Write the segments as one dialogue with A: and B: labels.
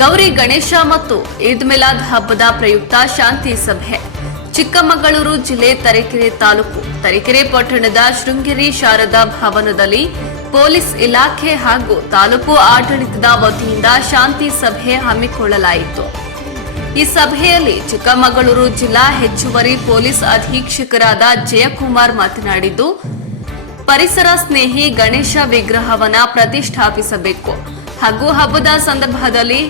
A: ಗೌರಿ ಗಣೇಶ ಮತ್ತು ಈದ್ ಮಿಲಾದ್ ಹಬ್ಬದ ಪ್ರಯುಕ್ತ ಶಾಂತಿ ಸಭೆ. ಚಿಕ್ಕಮಗಳೂರು ಜಿಲ್ಲೆ ತರೀಕೆರೆ ತಾಲೂಕು. ತರೀಕೆರೆ ಪಟ್ಟಣದ ಶೃಂಗೇರಿ ಶಾರದಾ ಭವನದಲ್ಲಿ ಪೊಲೀಸ್ ಇಲಾಖೆ ಹಾಗೂ ತಾಲೂಕು ಆಡಳಿತದ ವತಿಯಿಂದ ಶಾಂತಿ ಸಭೆ ಹಮ್ಮಿಕೊಳ್ಳಲಾಯಿತು. ಈ ಸಭೆಯಲ್ಲಿ ಚಿಕ್ಕಮಗಳೂರು ಜಿಲ್ಲಾ ಹೆಚ್ಚುವರಿ ಪೊಲೀಸ್ ಅಧೀಕ್ಷಕರಾದ ಜಯಕುಮಾರ್ ಮಾತನಾಡಿದ್ದು, ಪರಿಸರ ಸ್ನೇಹಿ ಗಣೇಶ ವಿಗ್ರಹವನ್ನ ಪ್ರತಿಷ್ಠಾಪಿಸಬೇಕು. ಹಾಗೂ ಹಬ್ಬದ ಸಂದರ್ಭದಲ್ಲಿ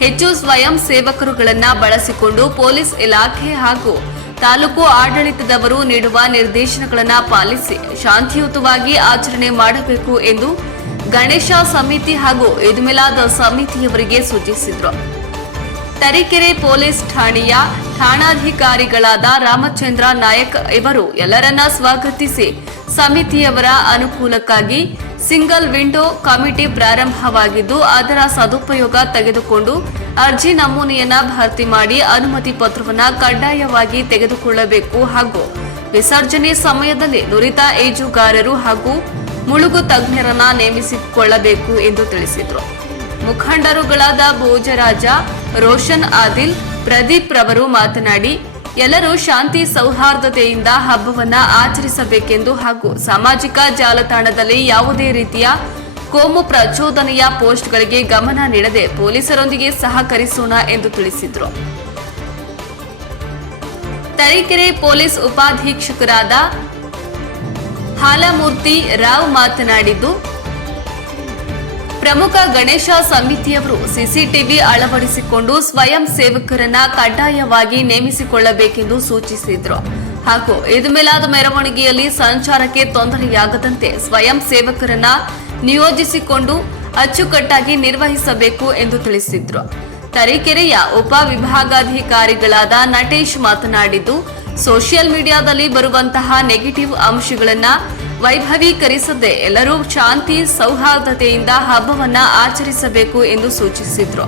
A: ಹೆಚ್ಚು ಸ್ವಯಂ ಸೇವಕರುಗಳನ್ನ ಬಳಸಿಕೊಂಡು ಪೊಲೀಸ್ ಇಲಾಖೆ ಹಾಗೂ ತಾಲೂಕು ಆಡಳಿತದವರು ನೀಡುವ ನಿರ್ದೇಶನಗಳನ್ನ ಪಾಲಿಸಿ ಶಾಂತಿಯುತವಾಗಿ ಆಚರಣೆ ಮಾಡಬೇಕು ಎಂದು ಗಣೇಶ ಸಮಿತಿ ಹಾಗೂ ಈದ್ ಸಮಿತಿಯವರಿಗೆ ಸೂಚಿಸಿದರು. ತರೀಕೆರೆ ಪೊಲೀಸ್ ಠಾಣೆಯ ಠಾಣಾಧಿಕಾರಿಗಳಾದ ರಾಮಚಂದ್ರ ನಾಯಕ್ ಇವರು ಎಲ್ಲರನ್ನ ಸ್ವಾಗತಿಸಿ ಸಮಿತಿಯವರ ಅನುಕೂಲಕ್ಕಾಗಿ ಸಿಂಗಲ್ ವಿಂಡೋ ಕಮಿಟಿ ಪ್ರಾರಂಭವಾಗಿದ್ದು ಅದರ ಸದುಪಯೋಗ ತೆಗೆದುಕೊಂಡು ಅರ್ಜಿ ನಮೂನೆಯನ್ನ ಭರ್ತಿ ಮಾಡಿ ಅನುಮತಿ ಪತ್ರವನ್ನು ಕಡ್ಡಾಯವಾಗಿ ತೆಗೆದುಕೊಳ್ಳಬೇಕು ಹಾಗೂ ವಿಸರ್ಜನೆ ಸಮಯದಲ್ಲಿ ನುರಿತ ಏಜುಗಾರರು ಹಾಗೂ ಮುಳುಗು ತಜ್ಞರನ್ನ ನೇಮಿಸಿಕೊಳ್ಳಬೇಕು ಎಂದು ತಿಳಿಸಿದರು. ಮುಖಂಡರುಗಳಾದ ಭೋಜರಾಜ, ರೋಷನ್, ಆದಿಲ್, ಪ್ರದೀಪ್ ರವರು ಮಾತನಾಡಿ ಎಲ್ಲರೂ ಶಾಂತಿ ಸೌಹಾರ್ದತೆಯಿಂದ ಹಬ್ಬವನ್ನ ಆಚರಿಸಬೇಕೆಂದು ಹಾಗೂ ಸಾಮಾಜಿಕ ಜಾಲತಾಣದಲ್ಲಿ ಯಾವುದೇ ರೀತಿಯ ಕೋಮು ಪ್ರಚೋದನೆಯ ಪೋಸ್ಟ್ಗಳಿಗೆ ಗಮನ ನೀಡದೆ ಪೊಲೀಸರೊಂದಿಗೆ ಸಹಕರಿಸೋಣ ಎಂದು ತಿಳಿಸಿದರು. ತರೀಕೆರೆ ಪೊಲೀಸ್ ಉಪಾಧೀಕ್ಷಕರಾದ ಹಾಲಮೂರ್ತಿ ರಾವ್ ಮಾತನಾಡಿದ್ದು ಪ್ರಮುಖ ಗಣೇಶ ಸಮಿತಿಯವರು ಸಿಸಿಟಿವಿ ಅಳವಡಿಸಿಕೊಂಡು ಸ್ವಯಂ ಸೇವಕರನ್ನ ಕಡ್ಡಾಯವಾಗಿ ನೇಮಿಸಿಕೊಳ್ಳಬೇಕೆಂದು ಸೂಚಿಸಿದ್ರು. ಹಾಗೂ ಈದ್ ಮಿಲಾದ್ ಮೆರವಣಿಗೆಯಲ್ಲಿ ಸಂಚಾರಕ್ಕೆ ತೊಂದರೆಯಾಗದಂತೆ ಸ್ವಯಂ ಸೇವಕರನ್ನ ನಿಯೋಜಿಸಿಕೊಂಡು ಅಚ್ಚುಕಟ್ಟಾಗಿ ನಿರ್ವಹಿಸಬೇಕು ಎಂದು ತಿಳಿಸಿದ್ರು. ತರೀಕೆರೆಯ ಉಪ ವಿಭಾಗಾಧಿಕಾರಿಗಳಾದ ನಟೇಶ್ ಮಾತನಾಡಿದ್ದು, ಸೋಷಿಯಲ್ ಮೀಡಿಯಾದಲ್ಲಿ ಬರುವಂತಹ ನೆಗೆಟಿವ್ ಅಂಶಗಳನ್ನ ವೈಭವೀಕರಿಸದೆ ಎಲ್ಲರೂ ಶಾಂತಿ, ಸೌಹಾರ್ದತೆಯಿಂದ ಹಬ್ಬವನ್ನ ಆಚರಿಸಬೇಕು ಎಂದು ಸೂಚಿಸಿದ್ರು.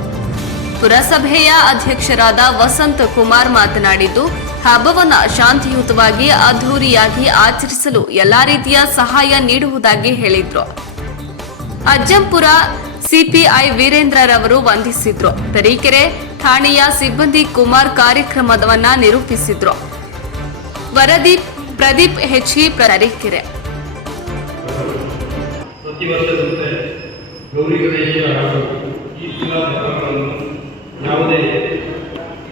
A: ಪುರಸಭೆಯ ಅಧ್ಯಕ್ಷರಾದ ವಸಂತ ಕುಮಾರ್ ಮಾತನಾಡಿದ್ದು, ಹಬ್ಬವನ್ನ ಶಾಂತಿಯುತವಾಗಿ, ಅದ್ಧೂರಿಯಾಗಿ ಆಚರಿಸಲು ಎಲ್ಲಾ ರೀತಿಯ ಸಹಾಯ ನೀಡುವುದಾಗಿ ಹೇಳಿದ್ರು. ಅಜ್ಜಂಪುರ ಸಿಪಿಐ ವೀರೇಂದ್ರರವರು ವಂದಿಸಿದ್ರು. ತರೀಕೆರೆ ಠಾಣೆಯ ಸಿಬ್ಬಂದಿ ಕುಮಾರ್ ಕಾರ್ಯಕ್ರಮವನ್ನು ನಿರೂಪಿಸಿದ್ರು. ವರದಿ ಪ್ರದೀಪ್ ಹೆಚ್ಚಿ ತರೀಕೆರೆ.
B: ಪ್ರತಿ ವರ್ಷದಂತೆ ಗೌರಿ ಗಣೇಶ ಹಾಗೂ ಈ ಹಬ್ಬಗಳನ್ನು ಯಾವುದೇ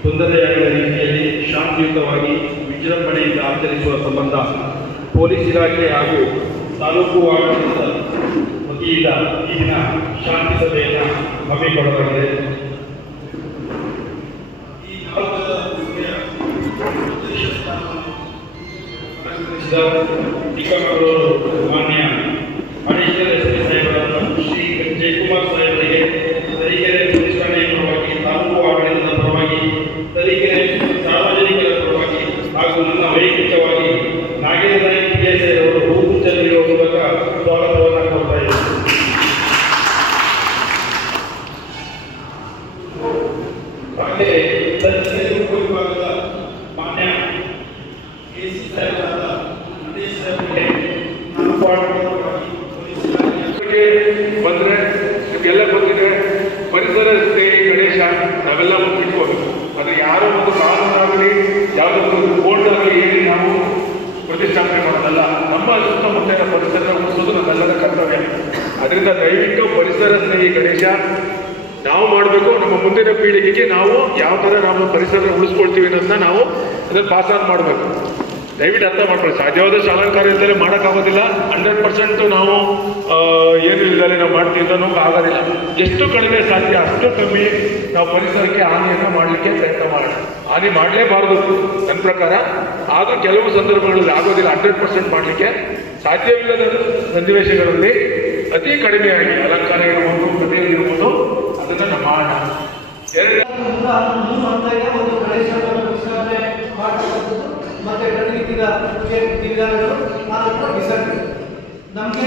B: ತೊಂದರೆಯಾಗದ ರೀತಿಯಲ್ಲಿ ಶಾಂತಿಯುತವಾಗಿ ವಿಜೃಂಭಣೆಯಿಂದ ಆಚರಿಸುವ ಸಂಬಂಧ ಪೊಲೀಸ್ ಇಲಾಖೆ ಹಾಗೂ ತಾಲೂಕು ಆಡಳಿತದ ವತಿಯಿಂದ ಈ ದಿನ ಶಾಂತಿ ಸಭೆಯನ್ನು ಹಮ್ಮಿಕೊಳ್ಳಲಾಗಿದೆ. ಈ
C: te ನಾವು ಮಾಡಬೇಕು, ನಮ್ಮ ಮುಂದಿನ ಪೀಳಿಗೆಗೆ ನಾವು ಯಾವ ಥರ ನಾವು ಪರಿಸರ ಉಳಿಸ್ಕೊಳ್ತೀವಿ ಅನ್ನೋದನ್ನ ನಾವು ಅದನ್ನು ಪಾಸ್ ಆನ್ ಮಾಡಬೇಕು. ದಯವಿಟ್ಟು ಅರ್ಥ ಮಾಡ್ಕೊಳ್ಳಿ. ಸಾಧ್ಯವಾದಷ್ಟು ಅಲಂಕಾರ ಇದ್ದರೆ ಮಾಡೋಕ್ಕಾಗೋದಿಲ್ಲ. ಹಂಡ್ರೆಡ್ ಪರ್ಸೆಂಟ್ ನಾವು ಏನು ಇಲ್ಲದೆ ನಾವು ಮಾಡ್ತೀವಿ ನಮ್ಗೆ ಆಗೋದಿಲ್ಲ. ಎಷ್ಟು ಕಡಿಮೆ ಸಾಧ್ಯ, ಅಷ್ಟು ಕಮ್ಮಿ ನಾವು ಪರಿಸರಕ್ಕೆ ಹಾನಿಯನ್ನು ಮಾಡಲಿಕ್ಕೆ ಪ್ರಯತ್ನ ಮಾಡೋಣ. ಹಾನಿ ಮಾಡಲೇಬಾರ್ದು. ನನ್ನ ಪ್ರಕಾರ ಆದರೂ ಕೆಲವು ಸಂದರ್ಭಗಳಲ್ಲಿ ಆಗೋದಿಲ್ಲ. ಹಂಡ್ರೆಡ್ ಪರ್ಸೆಂಟ್ ಮಾಡಲಿಕ್ಕೆ ಸಾಧ್ಯವಿಲ್ಲದ ಸನ್ನಿವೇಶಗಳಲ್ಲಿ ಅತಿ ಕಡಿಮೆಯಾಗಿ ಅಲಂಕಾರ ಇರ್ಬೋದು ಕಥೆ ಇರ್ಬೋದು ಅದನ್ನು ನಾವು ಮಾಡೋಣ ಎರಡು
D: ಮೂರು ಹಂತ ಇದೆ ಒಂದು ಗಣೇಶ ಪ್ರತಿಷ್ಠಾಪನೆ ಮಾಡ್ತಕ್ಕಂಥದ್ದು ಮತ್ತೆ ಪ್ರತಿನಿಧಿಗಳ ವಿಧಾನಗಳು ನಾಲ್ಕು ವಿಸರ್ಜನೆ ನಮಗೆ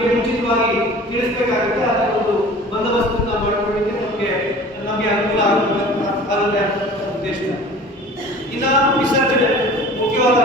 D: ನಮಗೆ ಮುಂಚಿತವಾಗಿ ತಿಳಿಸಬೇಕಾಗುತ್ತೆ. ಅದರ ಒಂದು ಬಂದೋಬಸ್ತನ್ನು ಮಾಡಿಕೊಳ್ಳಲಿಕ್ಕೆ ನಮಗೆ ನಮಗೆ ಅನುಕೂಲ ಆಗುತ್ತೆ ಅನ್ನೋ ಉದ್ದೇಶ. ಇನ್ನು ವಿಸರ್ಜನೆ ಮುಖ್ಯವಾದ